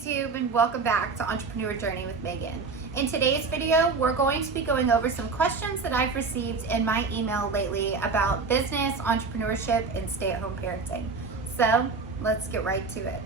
YouTube, and welcome back to Entrepreneur Journey with Megan. In today's video, we're going to be going over some questions that I've received in my email lately about business, entrepreneurship, and stay-at-home parenting. So let's get right to it.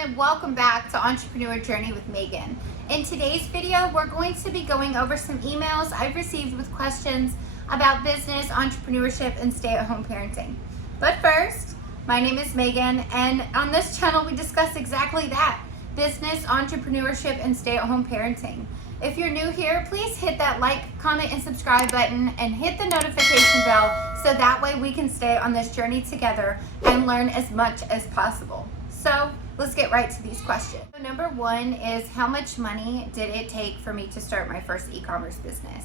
And welcome back to Entrepreneur Journey with Megan. In today's video, we're going to be going over some emails I've received with questions about business, entrepreneurship, and stay-at-home parenting. But first, my name is Megan, and on this channel we discuss exactly that: business, entrepreneurship, and stay-at-home parenting. If you're new here, please hit that like, comment, and subscribe button and hit the notification bell so that way we can stay on this journey together and learn as much as possible. So let's get right to these questions. So number one is, how much money did it take for me to start my first e-commerce business?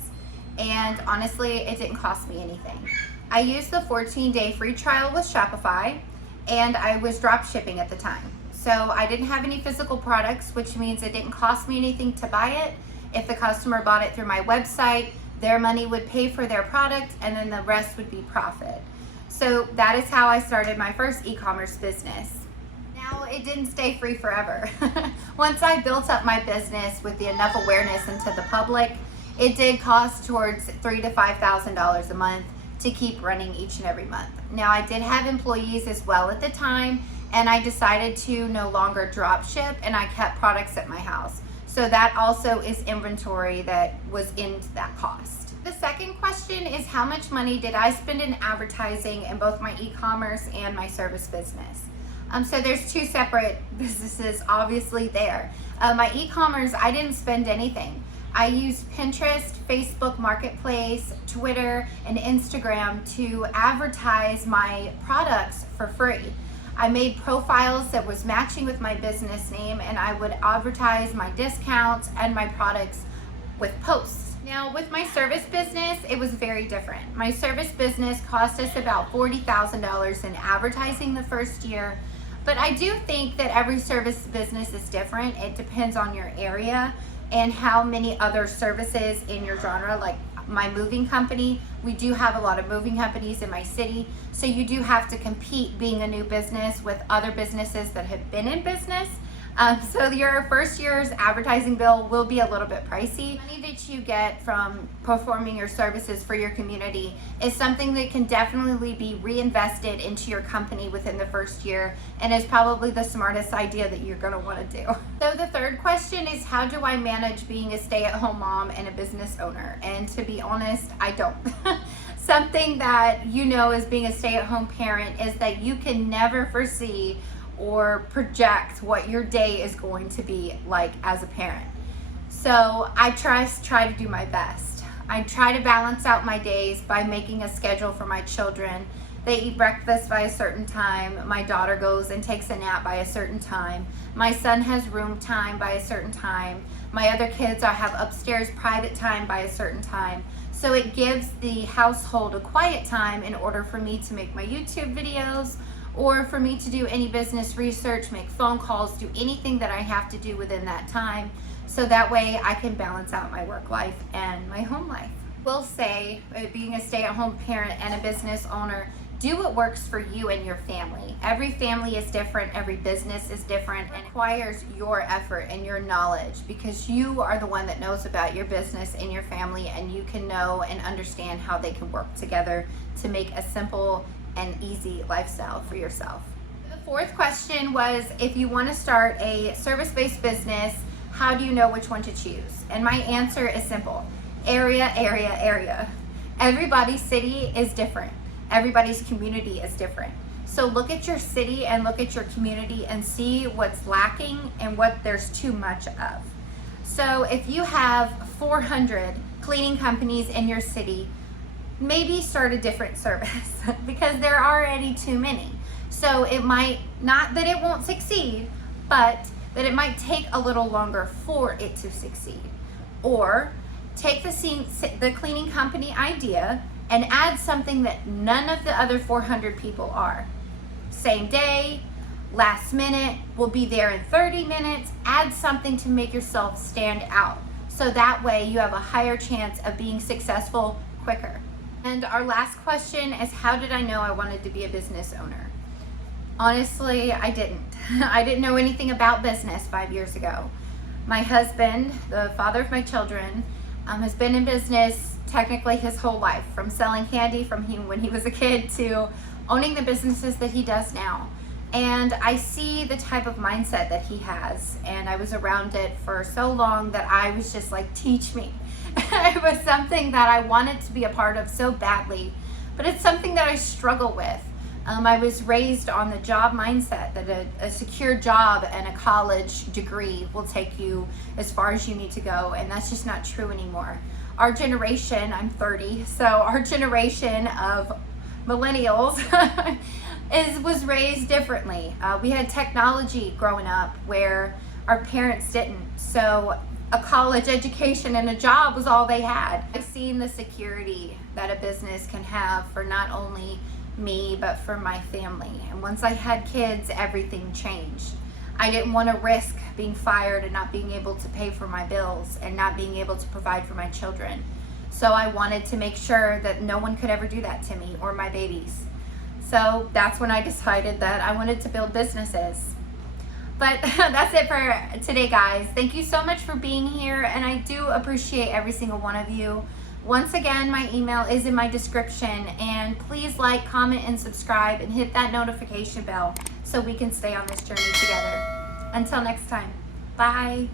And honestly, it didn't cost me anything. I used the 14-day free trial with Shopify, and I was drop shipping at the time. So I didn't have any physical products, which means it didn't cost me anything to buy it. If the customer bought it through my website, their money would pay for their product, and then the rest would be profit. So that is how I started my first e-commerce business. Now, it didn't stay free forever. Once I built up my business with enough awareness into the public, it did cost towards $3,000 to $5,000 a month to keep running each and every month. Now, I did have employees as well at the time, and I decided to no longer drop ship, and I kept products at my house. So that also is inventory that was into that cost. The second question is, how much money did I spend in advertising in both my e-commerce and my service business? So there's two separate businesses obviously there. My e-commerce, I didn't spend anything. I used Pinterest, Facebook Marketplace, Twitter, and Instagram to advertise my products for free. I made profiles that was matching with my business name, and I would advertise my discounts and my products with posts. Now, with my service business, it was very different. My service business cost us about $40,000 in advertising the first year. But I do think that every service business is different. It depends on your area and how many other services in your genre. Like my moving company, we do have a lot of moving companies in my city. So you do have to compete being a new business with other businesses that have been in business. So your first year's advertising bill will be a little bit pricey. Money that you get from performing your services for your community is something that can definitely be reinvested into your company within the first year, and is probably the smartest idea that you're going to want to do. So the third question is, how do I manage being a stay-at-home mom and a business owner? And to be honest, I don't. Something that you know as being a stay-at-home parent is that you can never foresee or project what your day is going to be like as a parent. So I try to do my best. I try to balance out my days by making a schedule for my children. They eat breakfast by a certain time. My daughter goes and takes a nap by a certain time. My son has room time by a certain time. My other kids, I have upstairs private time by a certain time. So it gives the household a quiet time in order for me to make my YouTube videos, or for me to do any business research, make phone calls, do anything that I have to do within that time, so that way I can balance out my work life and my home life. We'll say, being a stay-at-home parent and a business owner, do what works for you and your family. Every family is different, every business is different, and requires your effort and your knowledge, because you are the one that knows about your business and your family, and you can know and understand how they can work together to make a simple and easy lifestyle for yourself. The fourth question was, if you want to start a service-based business, how do you know which one to choose? And my answer is simple: area, area, area. Everybody's city is different. Everybody's community is different. So look at your city and look at your community and see what's lacking and what there's too much of. So if you have 400 cleaning companies in your city, maybe start a different service because there are already too many. So it might, not that it won't succeed, but that it might take a little longer for it to succeed. Or take the cleaning company idea and add something that none of the other 400 people are. Same day, last minute, we'll be there in 30 minutes. Add something to make yourself stand out. So that way you have a higher chance of being successful quicker. And our last question is, how did I know I wanted to be a business owner? Honestly, I didn't. I didn't know anything about business 5 years ago. My husband, the father of my children, has been in business technically his whole life, from selling candy from when he was a kid to owning the businesses that he does now. And I see the type of mindset that he has, and I was around it for so long that I was just like, teach me. It was something that I wanted to be a part of so badly, but it's something that I struggle with. I was raised on the job mindset that a secure job and a college degree will take you as far as you need to go, and that's just not true anymore. Our generation, I'm 30, so our generation of millennials was raised differently. We had technology growing up where our parents didn't, so a college education and a job was all they had. I've seen the security that a business can have for not only me but for my family, and once I had kids, everything changed. I didn't want to risk being fired and not being able to pay for my bills and not being able to provide for my children. So I wanted to make sure that no one could ever do that to me or my babies. So that's when I decided that I wanted to build businesses. But that's it for today, guys. Thank you so much for being here, and I do appreciate every single one of you. Once again, my email is in my description, and please like, comment, and subscribe, and hit that notification bell so we can stay on this journey together. Until next time, bye.